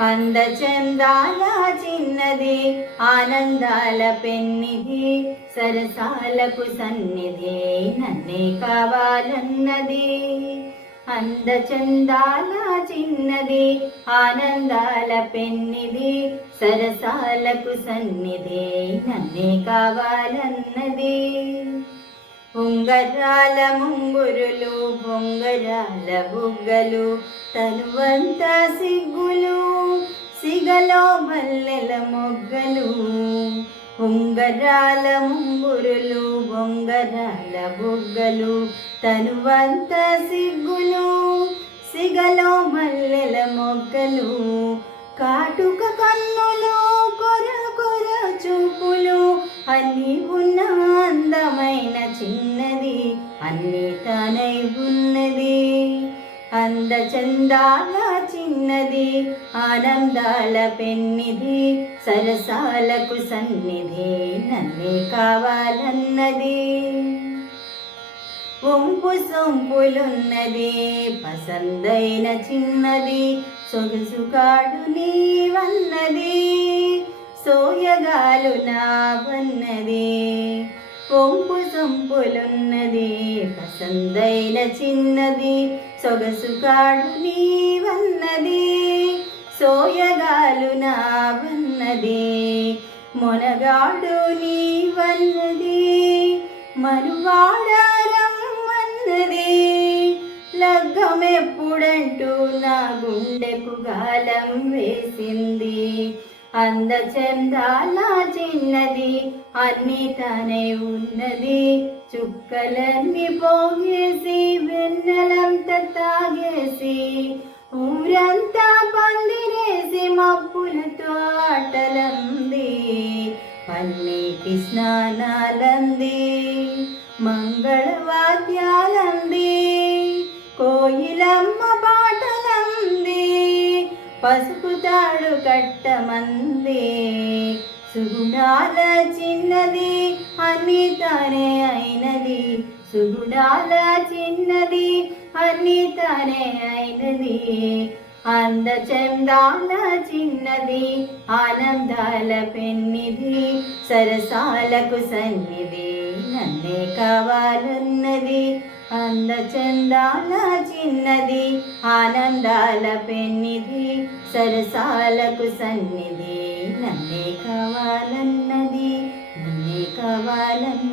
అందచందాల చిన్నది ఆనందాల పెన్నిది సరసాలకు సన్నిధి నన్నే కావాలన్నది. అందచందాల చిన్నది ఆనందాల పెన్నిది సరసాలకు సన్నిధి నన్నే కావాలన్నది. ఉంగరాల ముంగురులు బొంగరాల బుగ్గలు తనువంత సిగ్గులు సిగలో మల్లెల మొగ్గలు. ఉంగరాల ముంగురులు బొంగరాల బుగ్గలు తనువంత సిగ్గులు సిగలో మల్లెల మొగ్గలు. కాటుక కన్నులు కొర కొర చూపులు అన్నీ ఉన్న అందమైన చిన్నది అన్నీ తానై ఉన్నది. అందచందాల చిన్నది ఆనందాల పెన్నిది సరసాలకు సన్నిధి నన్నే కావాలన్నది. ఒంపు సొంపులున్నది పసందైన చిన్నది సొగసు కాడు నీవన్నది సోయగాలు నావన్నది. ఒంపు సొంపులున్నది పసందైన చిన్నది సొగసు కాడు నీవన్నది సోయగాలు నావన్నది. మొనగాడు నీవన్నది మనువాడారమ్మన్నది. లగ్గమెప్పుడంటూ నా గుండెకు గాలం వేసింది. అందచందాల చిన్నది అన్నీ తానే ఉన్నది. చుక్కలన్నీ పోగేసి వెన్నెలంత తాగేసి ఊరంతా పందిరేసి మబ్బులతో ఆటలంది. పన్నీటి స్నానాలంది మంగళవాద్యాలంది కోయిలమ్మ పాటలంది పసుపు తాడు కట్టమంది. సుగుణాల చిన్నది అన్నీ తానే అయినది సుగుణాల చిన్నది అన్నీ తానే అయినది. అందచందాల చిన్నది ఆనందాల పెన్నిది సరసాలకు సన్నిధి నన్నే కావాలన్నది. అందచందాల చిన్నది ఆనందాల పెన్నిది సరసాలకు సన్నిధి నన్నే కావాలన్నది నన్నే కావాలన్నది.